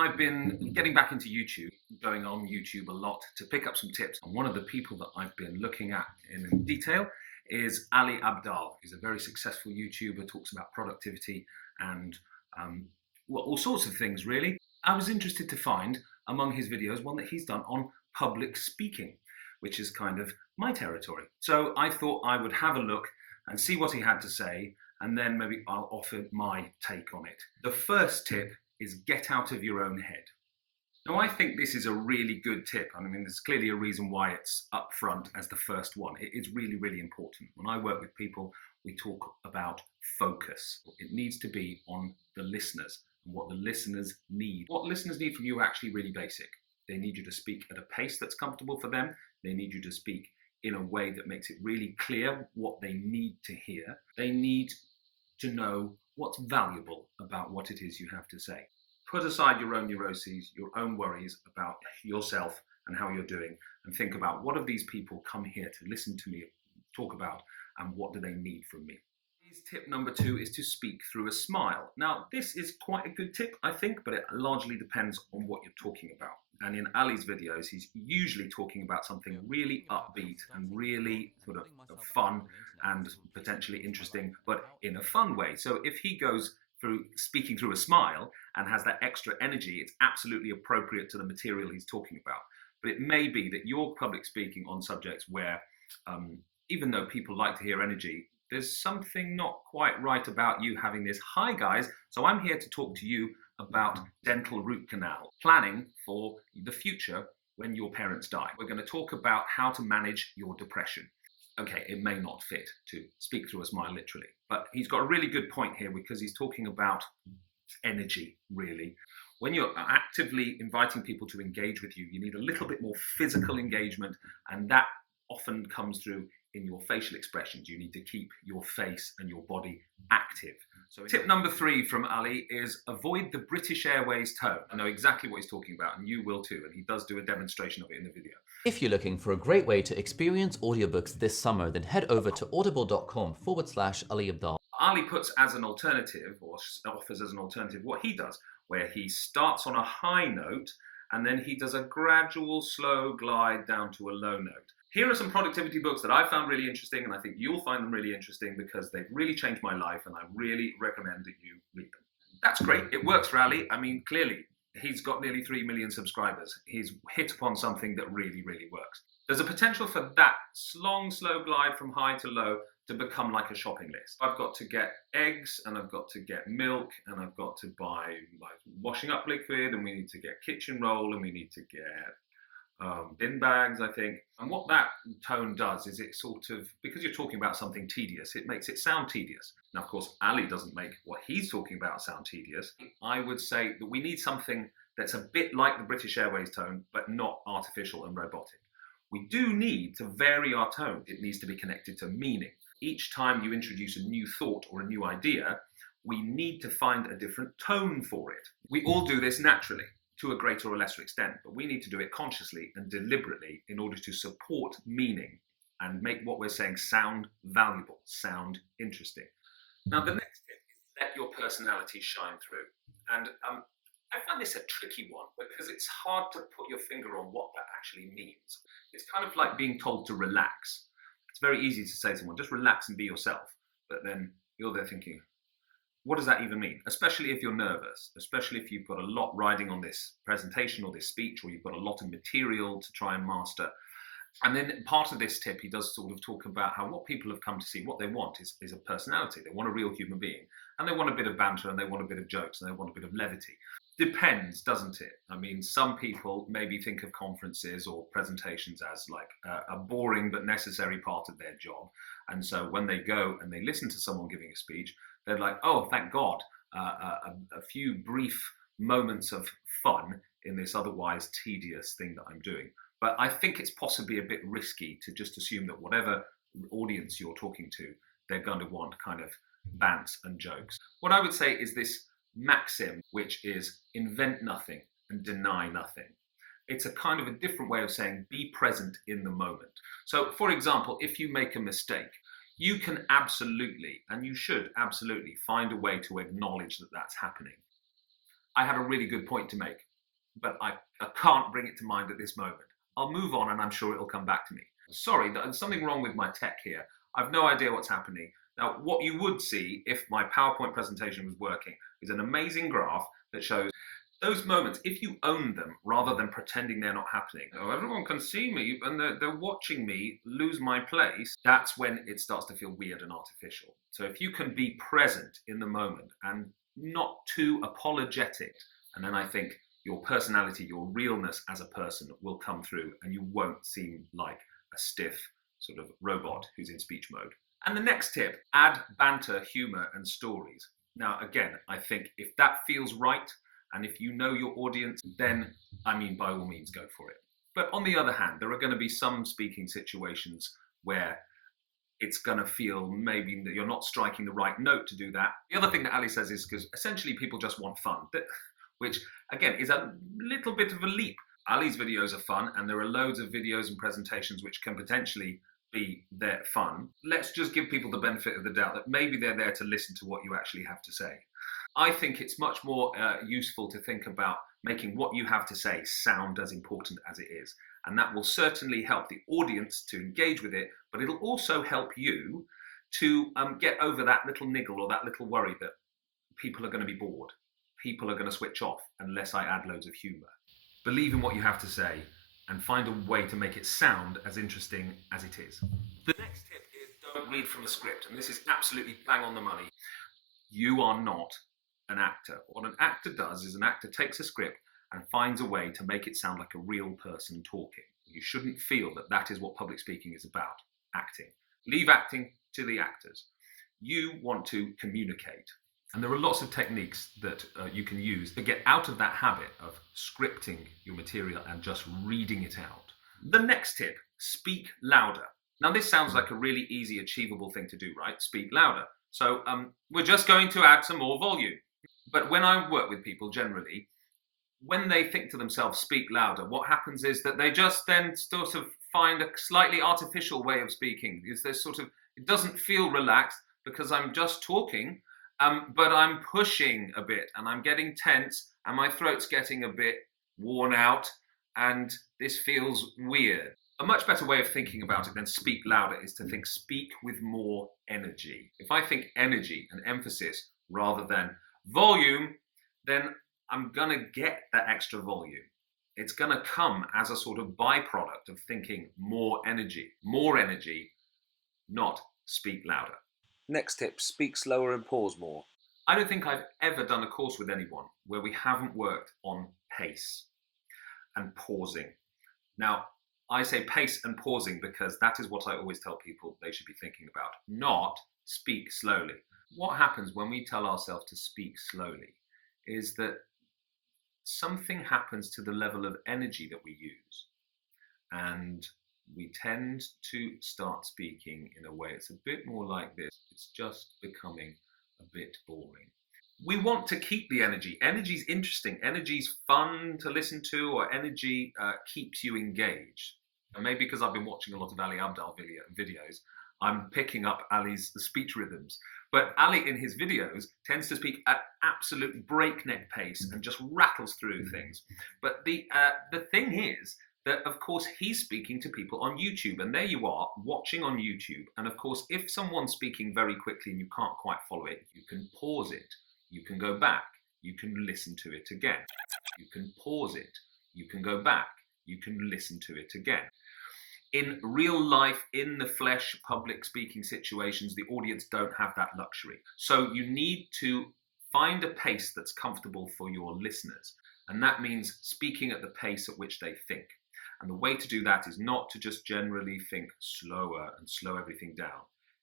I've been getting back into YouTube, going on YouTube a lot to pick up some tips. And one of the people that I've been looking at in detail is Ali Abdaal. He's a very successful YouTuber, talks about productivity and well, all sorts of things really. I was interested to find among his videos one that he's done on public speaking, which is kind of my territory. So I thought I would have a look and see what he had to say, and then maybe I'll offer my take on it. The first tip is get out of your own head. Now, I think this is a really good tip. I mean, there's clearly a reason why it's up front as the first one. It is really, really important. When I work with people, we talk about focus. It needs to be on the listeners and what the listeners need. What listeners need from you are actually really basic. They need you to speak at a pace that's comfortable for them. They need you to speak in a way that makes it really clear what they need to hear. They need to know what's valuable about what it is you have to say. Put aside your own neuroses, your own worries about yourself and how you're doing, and think about what have these people come here to listen to me talk about, and what do they need from me. Tip number 2 is to speak through a smile. Now, this is quite a good tip, I think, but it largely depends on what you're talking about. And in Ali's videos, he's usually talking about something really upbeat and really sort of fun and potentially interesting, but in a fun way. So if he goes through speaking through a smile and has that extra energy, it's absolutely appropriate to the material he's talking about. But it may be that you're public speaking on subjects where, even though people like to hear energy, there's something not quite right about you having this. Hi guys, so I'm here to talk to you about dental root canal, planning for the future when your parents die. We're going to talk about how to manage your depression. Okay, it may not fit to speak through a smile literally, but he's got a really good point here because he's talking about energy, really. When you're actively inviting people to engage with you, you need a little bit more physical engagement, and that often comes through in your facial expressions. You need to keep your face and your body active. So tip number 3 from Ali is avoid the British Airways tone. I know exactly what he's talking about, and you will too, and he does do a demonstration of it in the video. If you're looking for a great way to experience audiobooks this summer, then head over to audible.com/Ali Abdaal. Ali puts as an alternative, or offers as an alternative, what he does, where he starts on a high note and then he does a gradual slow glide down to a low note. Here are some productivity books that I found really interesting, and I think you'll find them really interesting because they've really changed my life, and I really recommend that you read them. That's great. It works for Ali. I mean, clearly, he's got nearly 3 million subscribers. He's hit upon something that really, really works. There's a potential for that long, slow glide from high to low to become like a shopping list. I've got to get eggs, and I've got to get milk, and I've got to buy like washing up liquid, and we need to get kitchen roll, and we need to get bin bags, I think. And what that tone does is it sort of, because you're talking about something tedious, it makes it sound tedious. Now, of course, Ali doesn't make what he's talking about sound tedious. I would say that we need something that's a bit like the British Airways tone, but not artificial and robotic. We do need to vary our tone. It needs to be connected to meaning. Each time you introduce a new thought or a new idea, we need to find a different tone for it. We all do this naturally, to a greater or lesser extent, but we need to do it consciously and deliberately in order to support meaning and make what we're saying sound valuable, sound interesting. Now, the next tip is let your personality shine through. And I find this a tricky one because it's hard to put your finger on what that actually means. It's kind of like being told to relax. It's very easy to say to someone, just relax and be yourself. But then you're there thinking, what does that even mean? Especially if you're nervous, especially if you've got a lot riding on this presentation or this speech, or you've got a lot of material to try and master. And then part of this tip, he does sort of talk about how what people have come to see, what they want is a personality. They want a real human being, and they want a bit of banter, and they want a bit of jokes, and they want a bit of levity. Depends, doesn't it? I mean, some people maybe think of conferences or presentations as like a boring but necessary part of their job. And so when they go and they listen to someone giving a speech, they're like, oh, thank God, a few brief moments of fun in this otherwise tedious thing that I'm doing. But I think it's possibly a bit risky to just assume that whatever audience you're talking to, they're going to want kind of bants and jokes. What I would say is this maxim, which is invent nothing and deny nothing. It's a kind of a different way of saying be present in the moment. So, for example, if you make a mistake, you can absolutely, and you should absolutely, find a way to acknowledge that that's happening. I had a really good point to make. but I can't bring it to mind at this moment. I'll move on and I'm sure it'll come back to me. Sorry, there's something wrong with my tech here. I've no idea what's happening. Now, what you would see if my PowerPoint presentation was working is an amazing graph that shows those moments, if you own them rather than pretending they're not happening. Oh, everyone can see me and they're watching me lose my place. That's when it starts to feel weird and artificial. So if you can be present in the moment and not too apologetic, and then I think your personality, your realness as a person will come through and you won't seem like a stiff sort of robot who's in speech mode. And the next tip, add banter, humor, and stories. Now, again, I think if that feels right, and if you know your audience, then, I mean, by all means, go for it. But on the other hand, there are going to be some speaking situations where it's going to feel maybe that you're not striking the right note to do that. The other thing that Ali says is because essentially people just want fun, which, again, is a little bit of a leap. Ali's videos are fun, and there are loads of videos and presentations which can potentially be their fun. Let's just give people the benefit of the doubt that maybe they're there to listen to what you actually have to say. I think it's much more useful to think about making what you have to say sound as important as it is. And that will certainly help the audience to engage with it, but it'll also help you to get over that little niggle or that little worry that people are going to be bored. People are going to switch off unless I add loads of humour. Believe in what you have to say and find a way to make it sound as interesting as it is. The next tip is don't read from a script, and this is absolutely bang on the money. You are not an actor. What an actor does is an actor takes a script and finds a way to make it sound like a real person talking. You shouldn't feel that that is what public speaking is about, acting. Leave acting to the actors. You want to communicate. And there are lots of techniques that you can use to get out of that habit of scripting your material and just reading it out. The next tip, speak louder. Now this sounds like a really easy, achievable thing to do, right? Speak louder. So we're just going to add some more volume. But when I work with people generally, when they think to themselves, speak louder, what happens is that they just then sort of find a slightly artificial way of speaking. Is this sort of, it doesn't feel relaxed because I'm just talking, but I'm pushing a bit and I'm getting tense and my throat's getting a bit worn out and this feels weird. A much better way of thinking about it than speak louder is to think speak with more energy. If I think energy and emphasis rather than volume, then I'm going to get that extra volume. It's going to come as a sort of byproduct of thinking more energy, not speak louder. Next tip, speak slower and pause more. I don't think I've ever done a course with anyone where we haven't worked on pace and pausing. Now, I say pace and pausing because that is what I always tell people they should be thinking about, not speak slowly. What happens when we tell ourselves to speak slowly is that something happens to the level of energy that we use. And we tend to start speaking in a way it's a bit more like this. It's just becoming a bit boring. We want to keep the energy. Energy's interesting. Energy's fun to listen to, or energy keeps you engaged. And maybe because I've been watching a lot of Ali Abdaal videos, I'm picking up Ali's speech rhythms. But Ali, in his videos, tends to speak at absolute breakneck pace and just rattles through things. But the thing is that, of course, he's speaking to people on YouTube. And there you are, watching on YouTube. And, of course, if someone's speaking very quickly and you can't quite follow it, you can pause it. You can go back. You can listen to it again. You can pause it. You can go back. You can listen to it again. In real life, in the flesh, public speaking situations, the audience don't have that luxury. So you need to find a pace that's comfortable for your listeners. And that means speaking at the pace at which they think. And the way to do that is not to just generally think slower and slow everything down.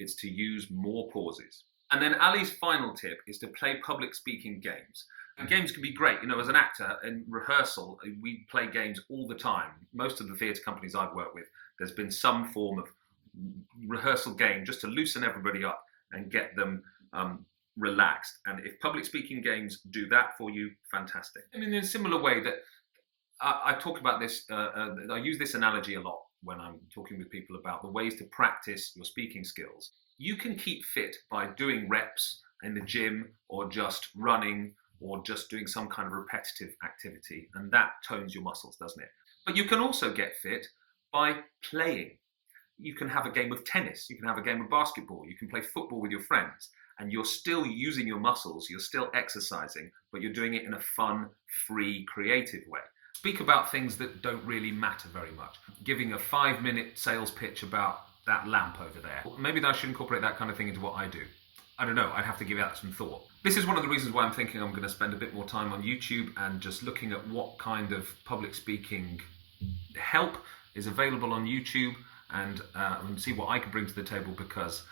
It's to use more pauses. And then Ali's final tip is to play public speaking games. And games can be great. You know, as an actor in rehearsal, we play games all the time. Most of the theatre companies I've worked with, there's been some form of rehearsal game just to loosen everybody up and get them relaxed. And if public speaking games do that for you, fantastic. I mean, in a similar way that I talk about this, I use this analogy a lot when I'm talking with people about the ways to practice your speaking skills. You can keep fit by doing reps in the gym or just running or just doing some kind of repetitive activity, and that tones your muscles, doesn't it? But you can also get fit by playing. You can have a game of tennis, you can have a game of basketball, you can play football with your friends, and you're still using your muscles, you're still exercising, but you're doing it in a fun, free, creative way. Speak about things that don't really matter very much. Giving a 5-minute sales pitch about that lamp over there. Maybe I should incorporate that kind of thing into what I do. I don't know, I'd have to give that some thought. This is one of the reasons why I'm thinking I'm going to spend a bit more time on YouTube and just looking at what kind of public speaking help is available on YouTube, and see what I can bring to the table, because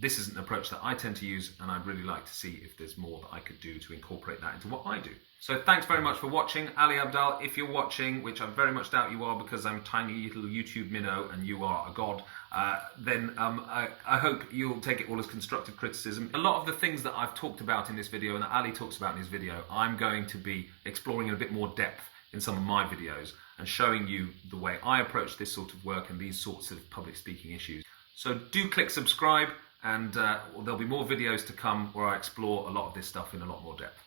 this is an approach that I tend to use, and I'd really like to see if there's more that I could do to incorporate that into what I do. So thanks very much for watching. Ali Abdaal, if you're watching, which I very much doubt you are because I'm a tiny little YouTube minnow and you are a god, then I hope you'll take it all as constructive criticism. A lot of the things that I've talked about in this video and that Ali talks about in his video, I'm going to be exploring in a bit more depth in some of my videos and showing you the way I approach this sort of work and these sorts of public speaking issues. So do click subscribe, and there'll be more videos to come where I explore a lot of this stuff in a lot more depth.